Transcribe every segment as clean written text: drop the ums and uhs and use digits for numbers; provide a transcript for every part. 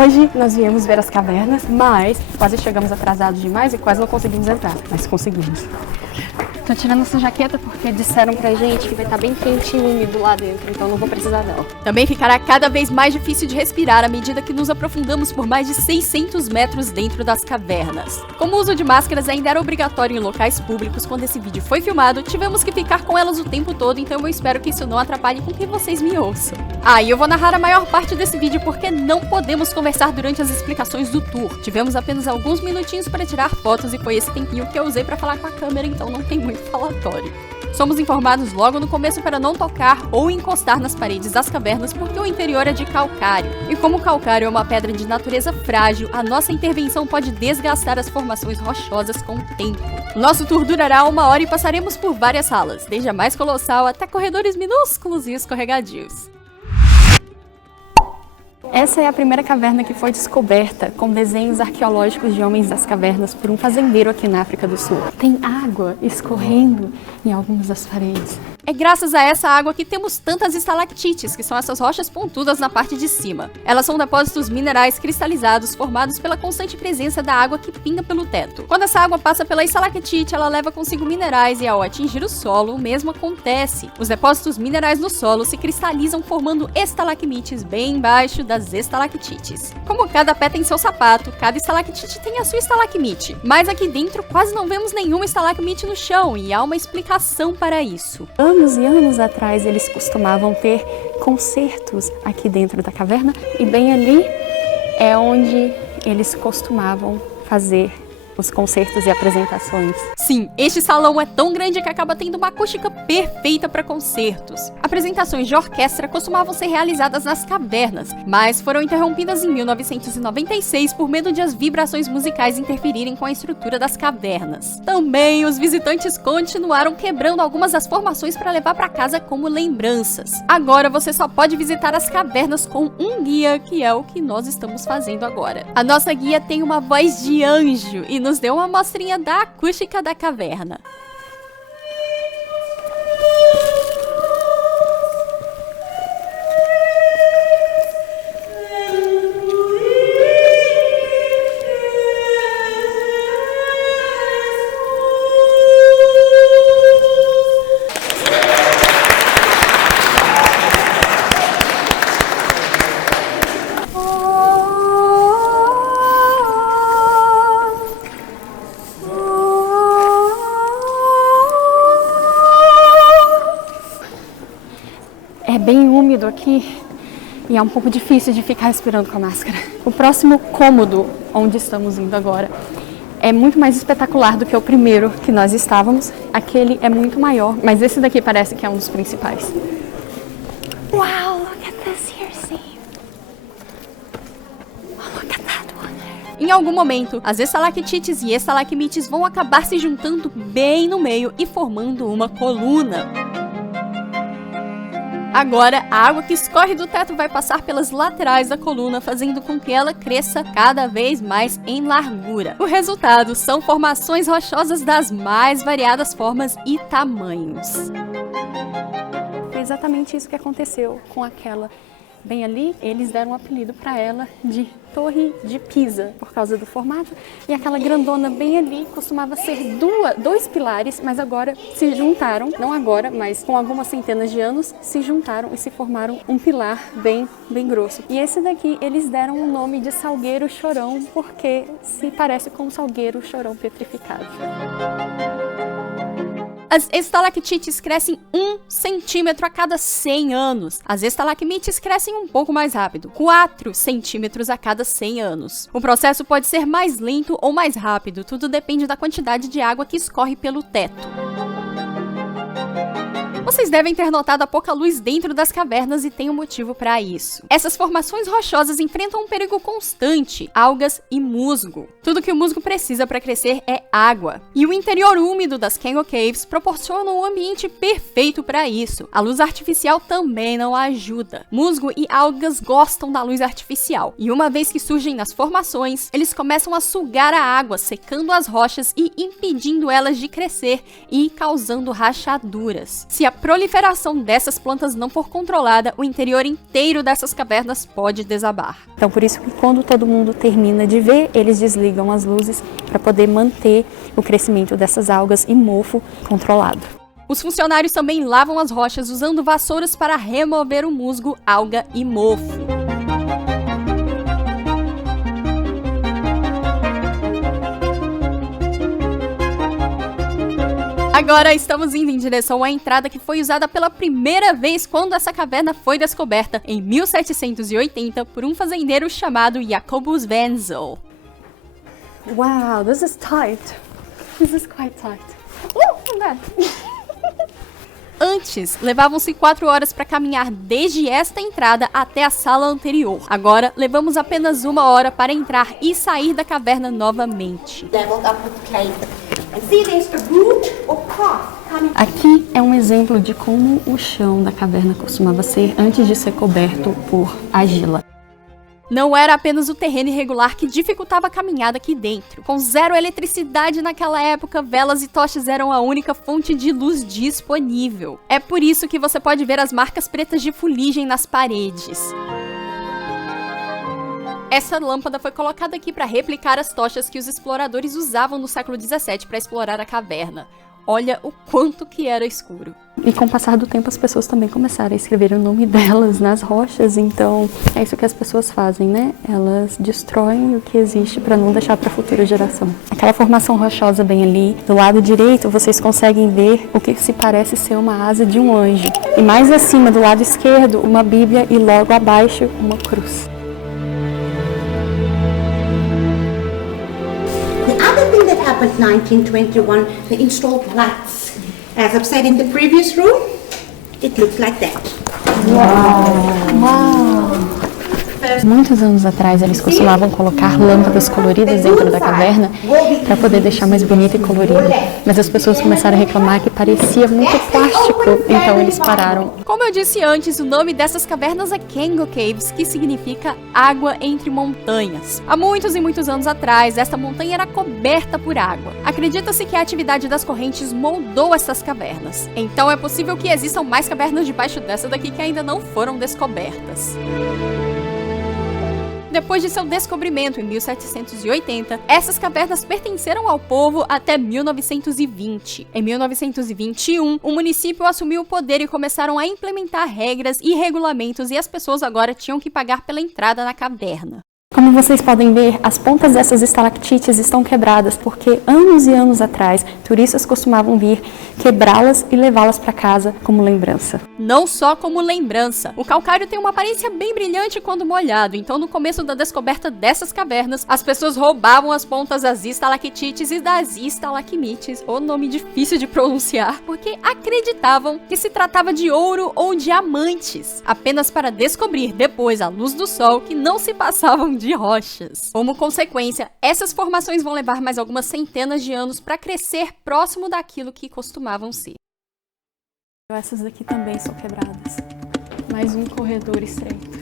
Hoje nós viemos ver as cavernas, mas quase chegamos atrasados demais e quase não conseguimos entrar, mas conseguimos. Tô tirando essa jaqueta porque disseram pra gente que vai estar bem quente e úmido lá dentro, então não vou precisar não. Também ficará cada vez mais difícil de respirar à medida que nos aprofundamos por mais de 600 metros dentro das cavernas. Como o uso de máscaras ainda era obrigatório em locais públicos quando esse vídeo foi filmado, tivemos que ficar com elas o tempo todo, então eu espero que isso não atrapalhe com que vocês me ouçam. E eu vou narrar a maior parte desse vídeo porque não podemos conversar durante as explicações do tour. Tivemos apenas alguns minutinhos para tirar fotos e foi esse tempinho que eu usei para falar com a câmera, então não tem muito falatório. Somos informados logo no começo para não tocar ou encostar nas paredes das cavernas porque o interior é de calcário. E como o calcário é uma pedra de natureza frágil, a nossa intervenção pode desgastar as formações rochosas com o tempo. O nosso tour durará 1 hora e passaremos por várias salas, desde a mais colossal até corredores minúsculos e escorregadios. Essa é a primeira caverna que foi descoberta com desenhos arqueológicos de homens das cavernas por um fazendeiro aqui na África do Sul. Tem água escorrendo em algumas das paredes. É graças a essa água que temos tantas estalactites, que são essas rochas pontudas na parte de cima. Elas são depósitos minerais cristalizados formados pela constante presença da água que pinga pelo teto. Quando essa água passa pela estalactite, ela leva consigo minerais e ao atingir o solo, o mesmo acontece. Os depósitos minerais no solo se cristalizam formando estalagmites bem embaixo das estalactites. Como cada pé tem seu sapato, cada estalactite tem a sua estalagmite. Mas aqui dentro quase não vemos nenhuma estalagmite no chão e há uma explicação para isso. Anos e anos atrás eles costumavam ter concertos aqui dentro da caverna e bem ali é onde eles costumavam fazer os concertos e apresentações. Sim, este salão é tão grande que acaba tendo uma acústica perfeita para concertos. Apresentações de orquestra costumavam ser realizadas nas cavernas, mas foram interrompidas em 1996 por medo de as vibrações musicais interferirem com a estrutura das cavernas. Também os visitantes continuaram quebrando algumas das formações para levar para casa como lembranças. Agora você só pode visitar as cavernas com um guia, que é o que nós estamos fazendo agora. A nossa guia tem uma voz de anjo e nos deu uma amostrinha da acústica da caverna. É bem úmido aqui e é um pouco difícil de ficar respirando com a máscara. O próximo cômodo onde estamos indo agora é muito mais espetacular do que o primeiro que nós estávamos. Aquele é muito maior, mas esse daqui parece que é um dos principais. Wow, look at this here, see? Oh, look at that one there. Em algum momento, as estalactites e estalagmites vão acabar se juntando bem no meio e formando uma coluna. Agora, a água que escorre do teto vai passar pelas laterais da coluna, fazendo com que ela cresça cada vez mais em largura. O resultado são formações rochosas das mais variadas formas e tamanhos. É exatamente isso que aconteceu com aquela bem ali. Eles deram um apelido para ela de Torre de Pisa, por causa do formato. E aquela grandona bem ali costumava ser dois pilares, mas agora se juntaram, não agora, mas com algumas centenas de anos, se juntaram e se formaram um pilar bem grosso. E esse daqui eles deram o nome de Salgueiro Chorão, porque se parece com um salgueiro chorão petrificado. As estalactites crescem 1 centímetro a cada 100 anos. As estalagmites crescem um pouco mais rápido, 4 centímetros a cada 100 anos. O processo pode ser mais lento ou mais rápido, tudo depende da quantidade de água que escorre pelo teto. Vocês devem ter notado a pouca luz dentro das cavernas e tem um motivo para isso. Essas formações rochosas enfrentam um perigo constante, algas e musgo. Tudo que o musgo precisa para crescer é água. E o interior úmido das Cango Caves proporciona um ambiente perfeito para isso. A luz artificial também não ajuda. Musgo e algas gostam da luz artificial. E uma vez que surgem nas formações, eles começam a sugar a água, secando as rochas e impedindo elas de crescer e causando rachaduras. Se a proliferação dessas plantas não for controlada, o interior inteiro dessas cavernas pode desabar. Então, por isso que quando todo mundo termina de ver, eles desligam as luzes para poder manter o crescimento dessas algas e mofo controlado. Os funcionários também lavam as rochas usando vassouras para remover o musgo, alga e mofo. Agora estamos indo em direção à entrada que foi usada pela primeira vez quando essa caverna foi descoberta em 1780 por um fazendeiro chamado Jacobus Wenzel. Wow, this is tight. This is quite tight. Oh my God. Antes, levavam-se 4 horas para caminhar desde esta entrada até a sala anterior. Agora, levamos apenas 1 hora para entrar e sair da caverna novamente. Aqui é um exemplo de como o chão da caverna costumava ser antes de ser coberto por argila. Não era apenas o terreno irregular que dificultava a caminhada aqui dentro. Com zero eletricidade naquela época, velas e tochas eram a única fonte de luz disponível. É por isso que você pode ver as marcas pretas de fuligem nas paredes. Essa lâmpada foi colocada aqui para replicar as tochas que os exploradores usavam no século XVII para explorar a caverna. Olha o quanto que era escuro. E com o passar do tempo as pessoas também começaram a escrever o nome delas nas rochas, então é isso que as pessoas fazem, né? Elas destroem o que existe para não deixar para a futura geração. Aquela formação rochosa bem ali, do lado direito vocês conseguem ver o que se parece ser uma asa de um anjo. E mais acima, do lado esquerdo, uma Bíblia e logo abaixo uma cruz. Happened in 1921, they installed lights. As I've said in the previous room, it looks like that. Muitos anos atrás eles costumavam colocar lâmpadas coloridas dentro da caverna para poder deixar mais bonita e colorida. Mas as pessoas começaram a reclamar que parecia muito plástico, então eles pararam. Como eu disse antes, o nome dessas cavernas é Kengo Caves, que significa água entre montanhas. Há muitos e muitos anos atrás, esta montanha era coberta por água. Acredita-se que a atividade das correntes moldou essas cavernas. Então é possível que existam mais cavernas debaixo dessa daqui que ainda não foram descobertas. Depois de seu descobrimento em 1780, essas cavernas pertenceram ao povo até 1920. Em 1921, o município assumiu o poder e começaram a implementar regras e regulamentos, e as pessoas agora tinham que pagar pela entrada na caverna. Como vocês podem ver, as pontas dessas estalactites estão quebradas porque anos e anos atrás, turistas costumavam vir quebrá-las e levá-las para casa como lembrança. Não só como lembrança. O calcário tem uma aparência bem brilhante quando molhado, então no começo da descoberta dessas cavernas, as pessoas roubavam as pontas das estalactites e das estalagmites, o nome difícil de pronunciar, porque acreditavam que se tratava de ouro ou diamantes, apenas para descobrir depois, à luz do sol, que não se passavam de rochas. Como consequência, essas formações vão levar mais algumas centenas de anos para crescer próximo daquilo que costumavam ser. Essas daqui também são quebradas. Mais um corredor estreito.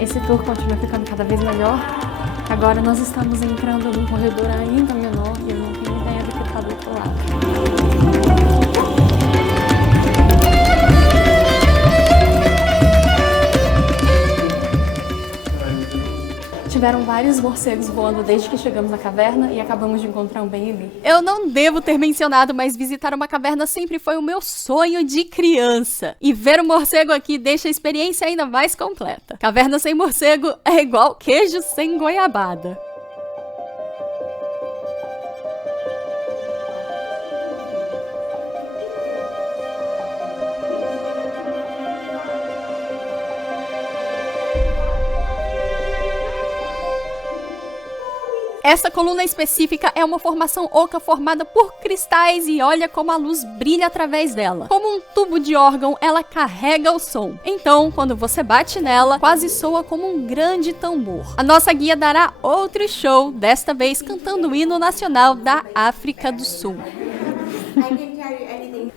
Esse tour continua ficando cada vez melhor. Agora nós estamos entrando num corredor ainda menor e eu não tenho ideia do que está do outro lado. Tiveram vários morcegos voando desde que chegamos na caverna e acabamos de encontrar um bem ali. Eu não devo ter mencionado, mas visitar uma caverna sempre foi o meu sonho de criança. E ver um morcego aqui deixa a experiência ainda mais completa. Caverna sem morcego é igual queijo sem goiabada. Essa coluna específica é uma formação oca formada por cristais e olha como a luz brilha através dela. Como um tubo de órgão, ela carrega o som. Então, quando você bate nela, quase soa como um grande tambor. A nossa guia dará outro show, desta vez cantando o hino nacional da África do Sul. can tell you anything.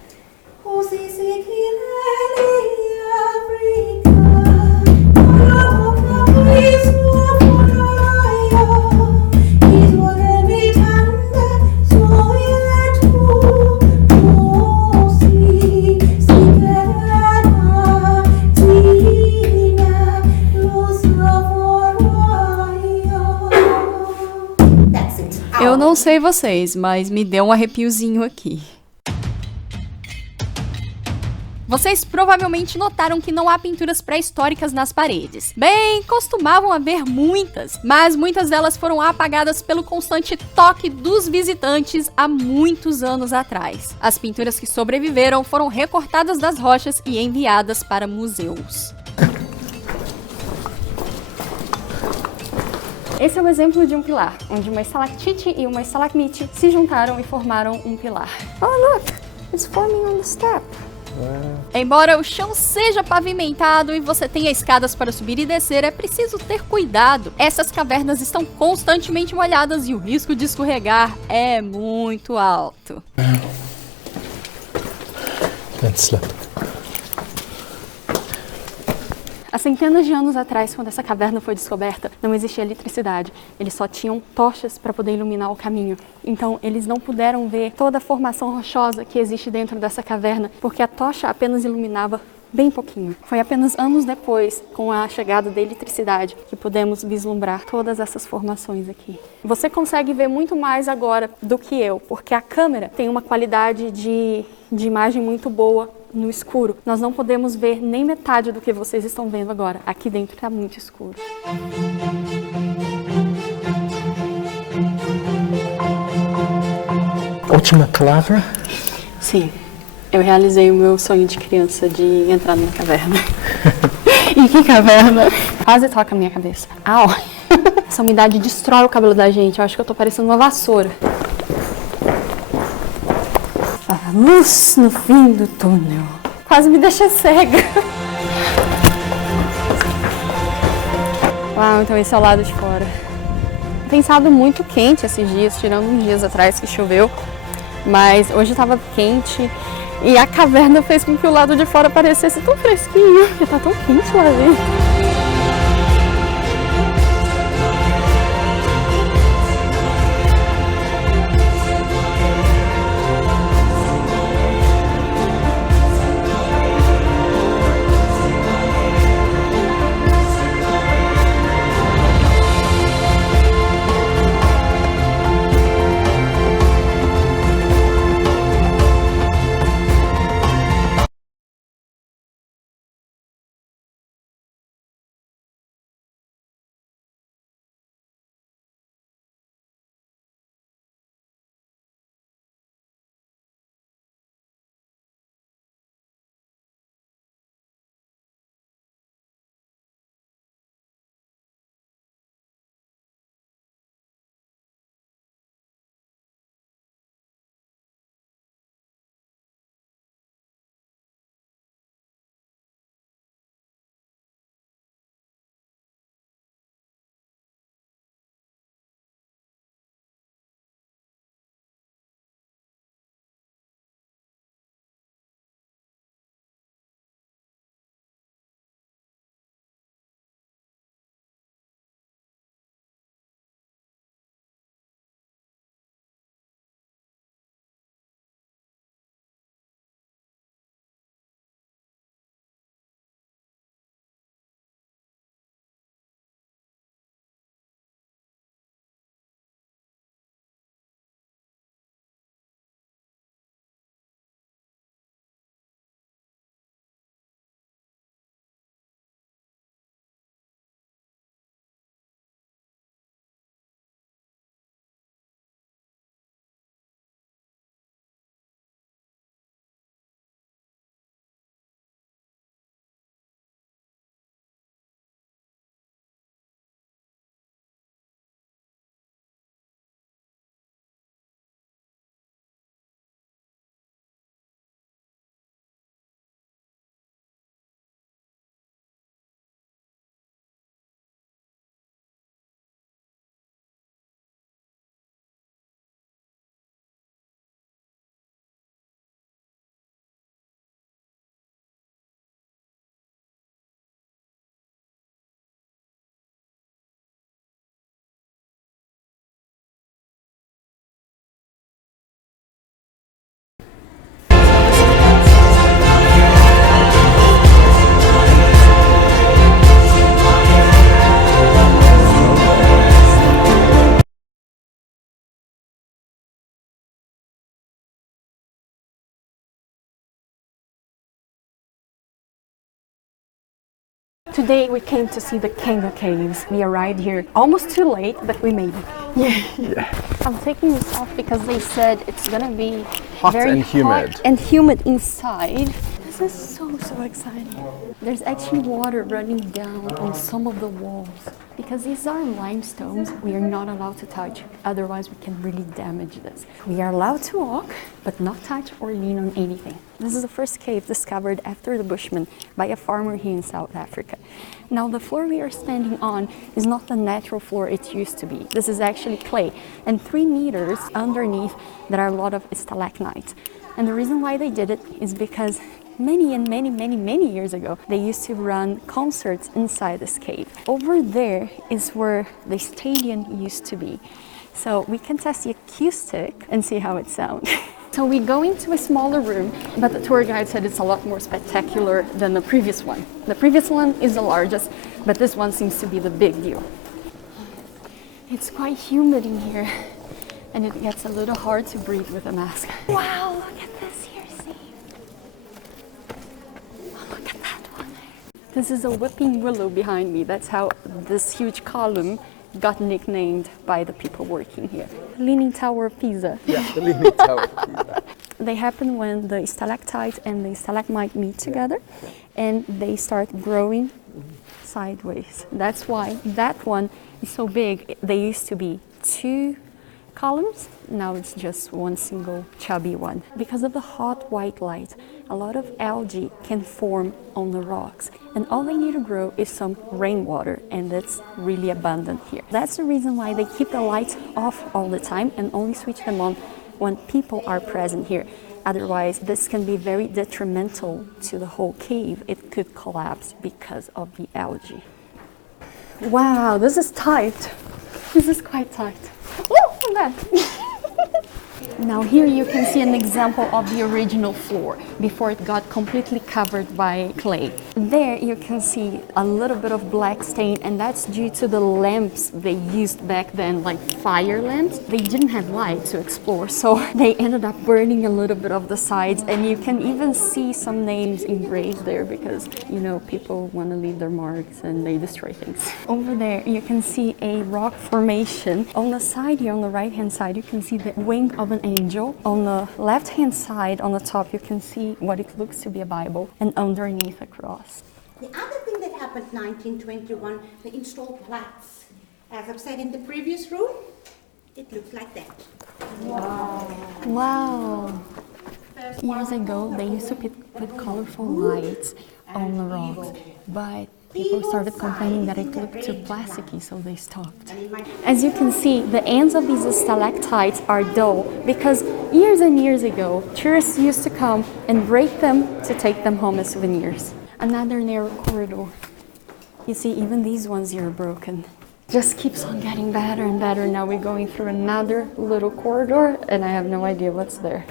That's it. Eu não sei vocês, mas me deu um arrepiozinho aqui. Vocês provavelmente notaram que não há pinturas pré-históricas nas paredes. Bem, costumavam haver muitas, mas muitas delas foram apagadas pelo constante toque dos visitantes há muitos anos atrás. As pinturas que sobreviveram foram recortadas das rochas e enviadas para museus. Esse é um exemplo de um pilar, onde uma estalactite e uma estalagmite se juntaram e formaram um pilar. Oh, look! It's forming on the step. Embora o chão seja pavimentado e você tenha escadas para subir e descer, é preciso ter cuidado. Essas cavernas estão constantemente molhadas e o risco de escorregar é muito alto. Let's slip. Há centenas de anos atrás, quando essa caverna foi descoberta, não existia eletricidade. Eles só tinham tochas para poder iluminar o caminho. Então, eles não puderam ver toda a formação rochosa que existe dentro dessa caverna, porque a tocha apenas iluminava bem pouquinho. Foi apenas anos depois, com a chegada da eletricidade, que pudemos vislumbrar todas essas formações aqui. Você consegue ver muito mais agora do que eu, porque a câmera tem uma qualidade de imagem muito boa no escuro. Nós não podemos ver nem metade do que vocês estão vendo agora. Aqui dentro está muito escuro. Última palavra? Sim, eu realizei o meu sonho de criança de entrar numa caverna. E que caverna! Quase toca a minha cabeça. Au! Essa umidade destrói o cabelo da gente. Eu acho que eu tô parecendo uma vassoura. A luz no fim do túnel. Quase me deixa cega. Uau, então esse é o lado de fora. Tem estado muito quente esses dias, tirando uns dias atrás que choveu. Mas hoje estava quente e a caverna fez com que o lado de fora parecesse tão fresquinho. Porque tá tão quente lá dentro. Today we came to see the Kanga Caves. We arrived here almost too late, but we made it. Yeah. I'm taking this off because they said it's gonna be Hot very and humid. hot and humid inside. This is so exciting. There's actually water running down on some of the walls. Because these are limestones, we are not allowed to touch, otherwise we can really damage this. We are allowed to walk, but not touch or lean on anything. This is the first cave discovered after the Bushman by a farmer here in South Africa. Now the floor we are standing on is not the natural floor it used to be. This is actually clay, and 3 meters underneath there are a lot of stalagmites. And the reason why they did it is because many years ago, they used to run concerts inside this cave. Over there is where the stadium used to be. So we can test the acoustic and see how it sounds. So we go into a smaller room, but the tour guide said it's a lot more spectacular than the previous one. The previous one is the largest, but this one seems to be the big deal. It's quite humid in here, and it gets a little hard to breathe with a mask. Wow, look at this here, see? Oh, look at that one. This is a whipping willow behind me. That's how this huge column got nicknamed by the people working here. Leaning Tower of Pisa. Yeah, the Leaning Tower of Pisa. They happen when the stalactite and the stalagmite meet together and they start growing sideways. That's why that one is so big. They used to be 2 columns, now it's just one single chubby one. Because of the hot white light, a lot of algae can form on the rocks, and all they need to grow is some rainwater, and it's really abundant here. That's the reason why they keep the lights off all the time and only switch them on when people are present here. Otherwise, this can be very detrimental to the whole cave. It could collapse because of the algae. Wow, this is tight. This is quite tight. Oh, I'm back. Now here you can see an example of the original floor before it got completely covered by clay. There you can see a little bit of black stain, and that's due to the lamps they used back then, like fire lamps. They didn't have light to explore, so they ended up burning a little bit of the sides, and you can even see some names engraved there because, you know, people want to leave their marks and they destroy things. Over there you can see a rock formation. On the side here, on the right hand side, you can see the wing of an angel. On the left hand side, on the top, you can see what it looks to be a Bible, and underneath a cross. The other thing that happened in 1921, they installed plaques. As I've said in the previous room, it looks like that. Wow! Years ago, they used to put colorful lights on the rocks, but people started complaining that it looked too plasticky, so they stopped. As you can see, the ends of these stalactites are dull because years and years ago, tourists used to come and break them to take them home as souvenirs. Another narrow corridor. You see, even these ones here are broken. Just keeps on getting better and better. Now we're going through another little corridor, and I have no idea what's there.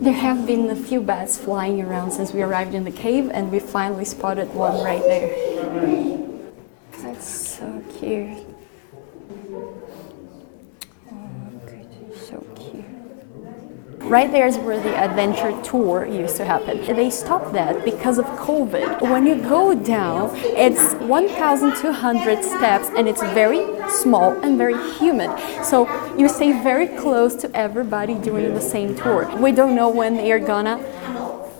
There have been a few bats flying around since we arrived in the cave, and we finally spotted one right there. That's so cute. So cute. Right there is where the adventure tour used to happen. They stopped that because of COVID. When you go down, it's 1,200 steps and it's very small and very humid. So you stay very close to everybody doing the same tour. We don't know when they are gonna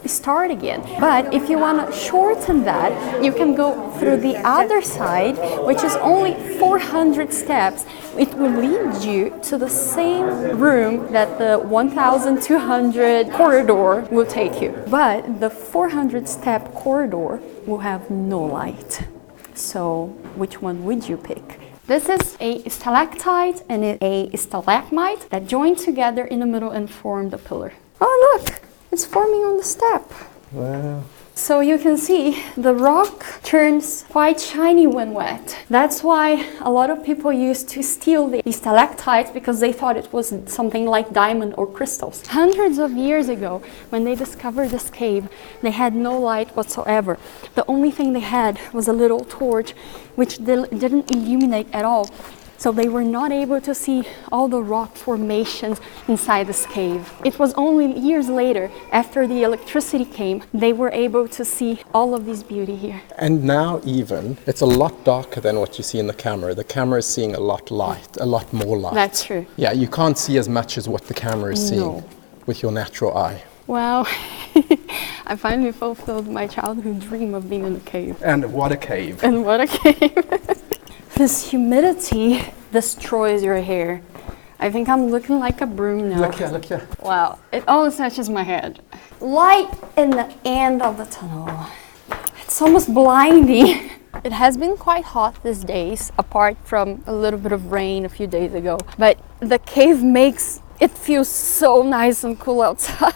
start again. But if you want to shorten that, you can go through the other side, which is only 400 steps. It will lead you to the same room that the 1,200 corridor will take you. But the 400 step corridor will have no light. So which one would you pick? This is a stalactite and a stalagmite that join together in the middle and form the pillar. Oh, look! It's forming on the step. Wow. So you can see the rock turns quite shiny when wet. That's why a lot of people used to steal the stalactites because they thought it was something like diamond or crystals. Hundreds of years ago, when they discovered this cave, they had no light whatsoever. The only thing they had was a little torch which didn't illuminate at all. So they were not able to see all the rock formations inside this cave. It was only years later, after the electricity came, they were able to see all of this beauty here. And now even, it's a lot darker than what you see in the camera. The camera is seeing a lot more light. That's true. Yeah, you can't see as much as what the camera is seeing with your natural eye. Well, I finally fulfilled my childhood dream of being in a cave. And what a cave. And what a cave. This humidity destroys your hair. I think I'm looking like a broom now. Look here, look here. Wow, it almost touches my head. Light in the end of the tunnel. It's almost blinding. It has been quite hot these days, apart from a little bit of rain a few days ago. But the cave makes it feel so nice and cool outside.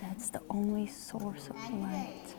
That's the only source of light.